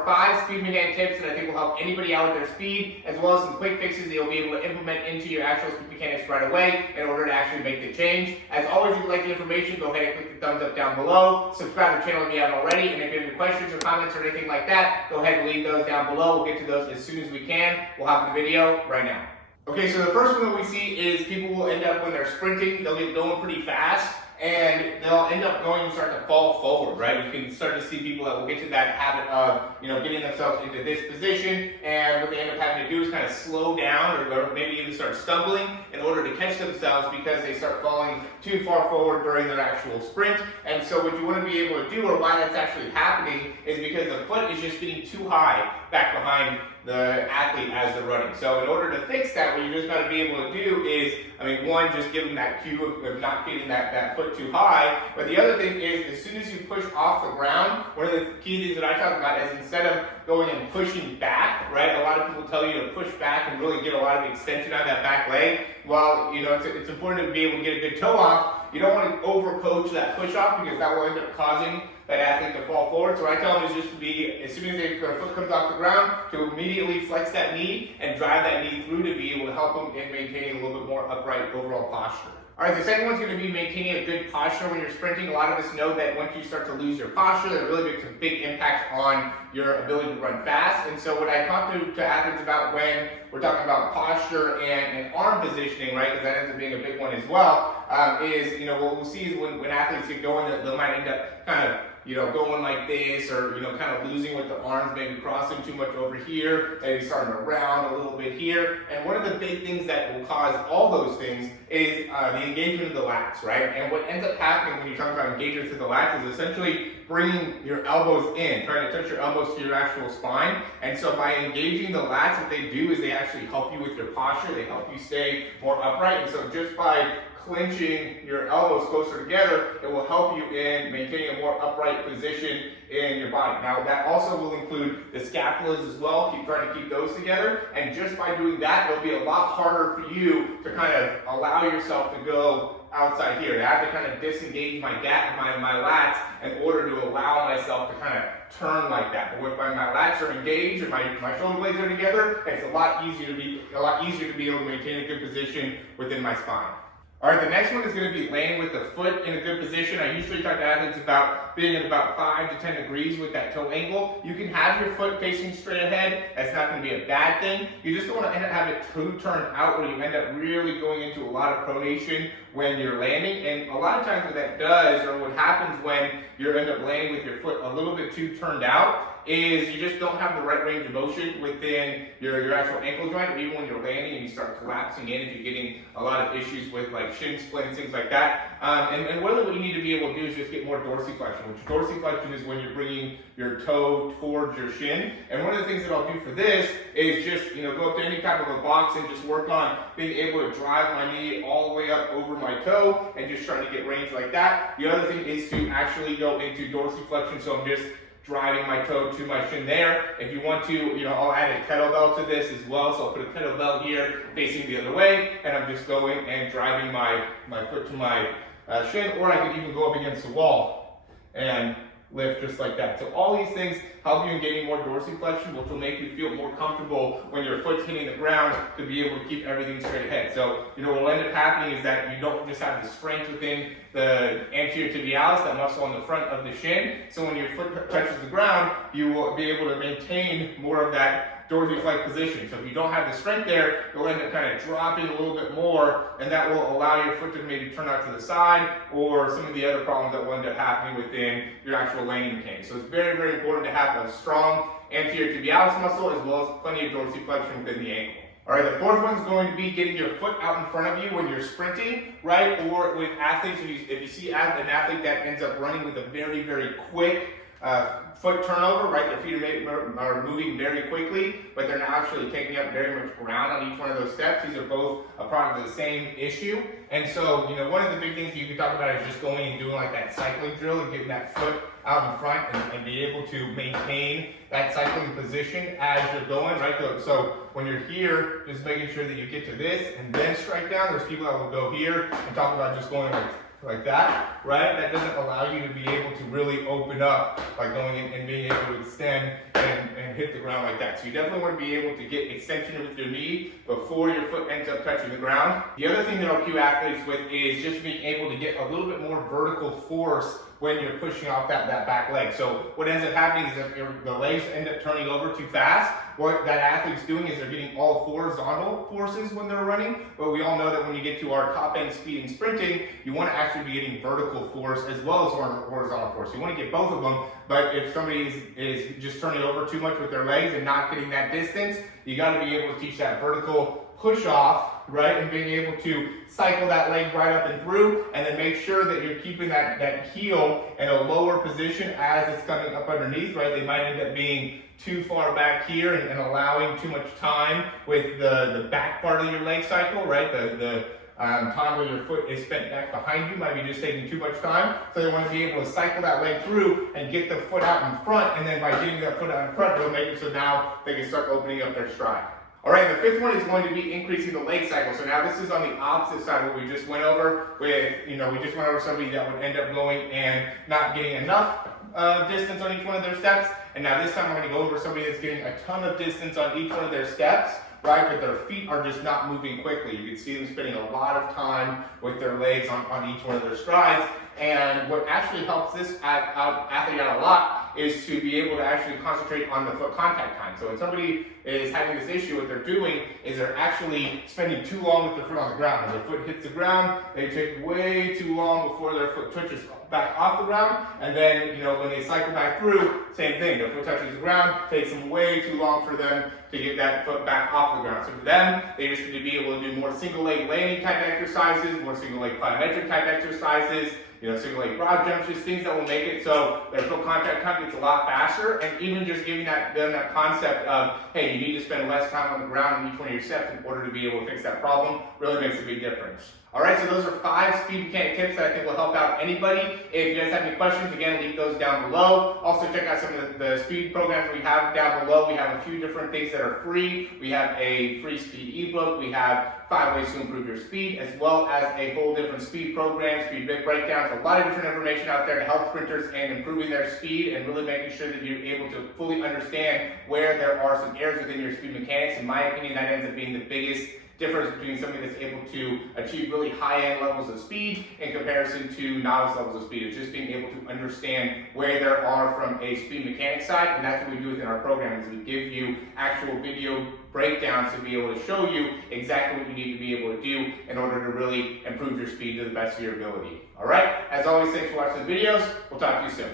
over 5 speed mechanic tips that I think will help anybody out with their speed, as well as some quick fixes that you'll be able to implement into your actual speed mechanics right away in order to actually make the change. As always, if you like the information, go ahead and click the thumbs up down below. Subscribe to the channel if you haven't already, and if you have any questions or comments or anything like that, go ahead and leave those down below. We'll get to those as soon as we can. We'll hop the video right now. Okay, so the first one that we see is people will end up, when they're sprinting, they'll get going pretty fast, and they'll end up going and start to fall forward, right? You can start to see people that will get to that habit of, getting themselves into this position, and what they end up having to do is kind of slow down or maybe even start stumbling in order to catch themselves because they start falling too far forward during their actual sprint. And so what you want to be able to do, or why that's actually happening, is because the foot is just getting too high back behind the athlete as they're running. So in order to fix that, what you just got to be able to do is, one, just give them that cue of not getting that foot too high. But the other thing is, as soon as you push off the ground, one of the key things that I talk about is instead of going and pushing back, right? A lot of people tell you to push back and really get a lot of extension out of that back leg. Well, it's important to be able to get a good toe off. You don't want to overcoach that push off because that will end up causing that athlete to fall forward. So what I tell them is just to be, as soon as their foot comes off the ground, to immediately flex that knee and drive that knee through to be able to help them in maintaining a little bit more upright overall posture. All right, the second one's going to be maintaining a good posture when you're sprinting. A lot of us know that once you start to lose your posture, that really makes a big impact on your ability to run fast. And so what I talk to athletes about when we're talking about posture and arm positioning, right, because that ends up being a big one as well, is, what we'll see is when athletes get going, they might end up kind of going like this, or, kind of losing with the arms, maybe crossing too much over here, maybe starting to round a little bit here. And one of the big things that will cause all those things is the engagement of the lats, right? And what ends up happening when you talk about engagement to the lats is essentially bringing your elbows in, trying to touch your elbows to your actual spine. And so by engaging the lats, what they do is they actually help you with your posture. They help you stay more upright. And so just by clenching your elbows closer together, it will help you in maintaining a more upright position in your body. Now, that also will include the scapulas as well. Keep trying to keep those together. And just by doing that, it'll be a lot harder for you to kind of allow yourself to go outside here. I have to kind of disengage my lats in order to allow myself to kind of turn like that. But when my lats are engaged and my shoulder blades are together, it's a lot easier to be able to maintain a good position within my spine. All right, the next one is going to be laying with the foot in a good position. I usually talk to athletes about being at about 5 to 10 degrees with that toe angle. You can have your foot facing straight ahead. That's not going to be a bad thing. You just don't want to end up having it toe turned out where you end up really going into a lot of pronation when you're landing. And a lot of times what that does, or what happens when you end up landing with your foot a little bit too turned out, is you just don't have the right range of motion within your actual ankle joint, or even when you're landing and you start collapsing in, if you're getting a lot of issues with like shin splints, things like that. And really what you need to be able to do is just get more dorsiflexion, which dorsiflexion is when you're bringing your toe towards your shin. And one of the things that I'll do for this is just, go up to any type of a box and just work on being able to drive my knee all the way up over my toe and just trying to get range like that. The other thing is to actually go into dorsiflexion, so I'm just driving my toe to my shin there. If you want to, I'll add a kettlebell to this as well. So I'll put a kettlebell here facing the other way, and I'm just going and driving my foot to my shin, or I could even go up against the wall and lift just like that. So all these things help you in getting more dorsiflexion, which will make you feel more comfortable when your foot's hitting the ground to be able to keep everything straight ahead. So, what will end up happening is that you don't just have the strength within the anterior tibialis, that muscle on the front of the shin. So when your foot touches the ground, you will be able to maintain more of that dorsiflex position. So if you don't have the strength there, you'll end up kind of dropping a little bit more, and that will allow your foot to maybe turn out to the side, or some of the other problems that will end up happening within your actual landing mechanics. So it's very, very important to have a strong anterior tibialis muscle as well as plenty of dorsiflexion within the ankle. All right, the fourth one is going to be getting your foot out in front of you when you're sprinting, right? Or with athletes, if you see an athlete that ends up running with a very, very quick foot turnover, right? Their feet are moving very quickly, but they're not actually taking up very much ground on each one of those steps. These are both a product of the same issue. And so, one of the big things you can talk about is just going and doing like that cycling drill and getting that foot out in front and be able to maintain that cycling position as you're going, right? So when you're here, just making sure that you get to this and then strike down. There's people that will go here and talk about just going like like that, right? That doesn't allow you to be able to really open up by going in and being able to extend and hit the ground like that. So you definitely want to be able to get extension with your knee before your foot ends up touching the ground. The other thing that I'll cue athletes with is just being able to get a little bit more vertical force when you're pushing off that back leg. So what ends up happening is if the legs end up turning over too fast, what that athlete's doing is they're getting all horizontal forces when they're running, but we all know that when you get to our top end speed and sprinting, you want to actually be getting vertical force as well as horizontal force. You want to get both of them, but if somebody is just turning over too much with their legs and not getting that distance, you got to be able to teach that vertical push off, right, and being able to cycle that leg right up and through, and then make sure that you're keeping that heel in a lower position as it's coming up underneath, right? They might end up being too far back here and allowing too much time with the back part of your leg cycle, right? The time where your foot is spent back behind you might be just taking too much time. So they want to be able to cycle that leg through and get the foot out in front, and then by getting that foot out in front, it'll make it so now they can start opening up their stride. All right, the fifth one is going to be increasing the leg cycle. So now this is on the opposite side of what we just went over with, we just went over somebody that would end up going and not getting enough distance on each one of their steps. And now this time we're going to go over somebody that's getting a ton of distance on each one of their steps, right? But their feet are just not moving quickly. You can see them spending a lot of time with their legs on each one of their strides. And what actually helps this athlete out a lot is to be able to actually concentrate on the foot contact time. So when somebody is having this issue, what they're doing is they're actually spending too long with their foot on the ground. When their foot hits the ground, they take way too long before their foot touches back off the ground. And then, when they cycle back through, same thing. Their foot touches the ground, takes them way too long for them to get that foot back off the ground. So for them, they just need to be able to do more single leg landing type exercises, more single leg plyometric type exercises, single leg broad jumps, just things that will make it so their foot contact time gets a lot faster, and even just giving them that concept of, hey, you need to spend less time on the ground in each one of your steps in order to be able to fix that problem really makes a big difference. All right, so those are 5 speed mechanic tips that I think will help out anybody. If you guys have any questions, again, leave those down below. Also, check out some of the speed programs we have down below. We have a few different things that are free. We have a free speed ebook. We have 5 ways to improve your speed, as well as a whole different speed program, speed breakdowns, a lot of different information out there to help sprinters and improving their speed and really making sure that you're able to fully understand where there are some errors within your speed mechanics. In my opinion, that ends up being the biggest difference between somebody that's able to achieve really high-end levels of speed in comparison to novice levels of speed. It's just being able to understand where there are from a speed mechanic side, and that's what we do within our program, is we give you actual video breakdowns to be able to show you exactly what you need to be able to do in order to really improve your speed to the best of your ability. All right? As always, thanks for watching the videos. We'll talk to you soon.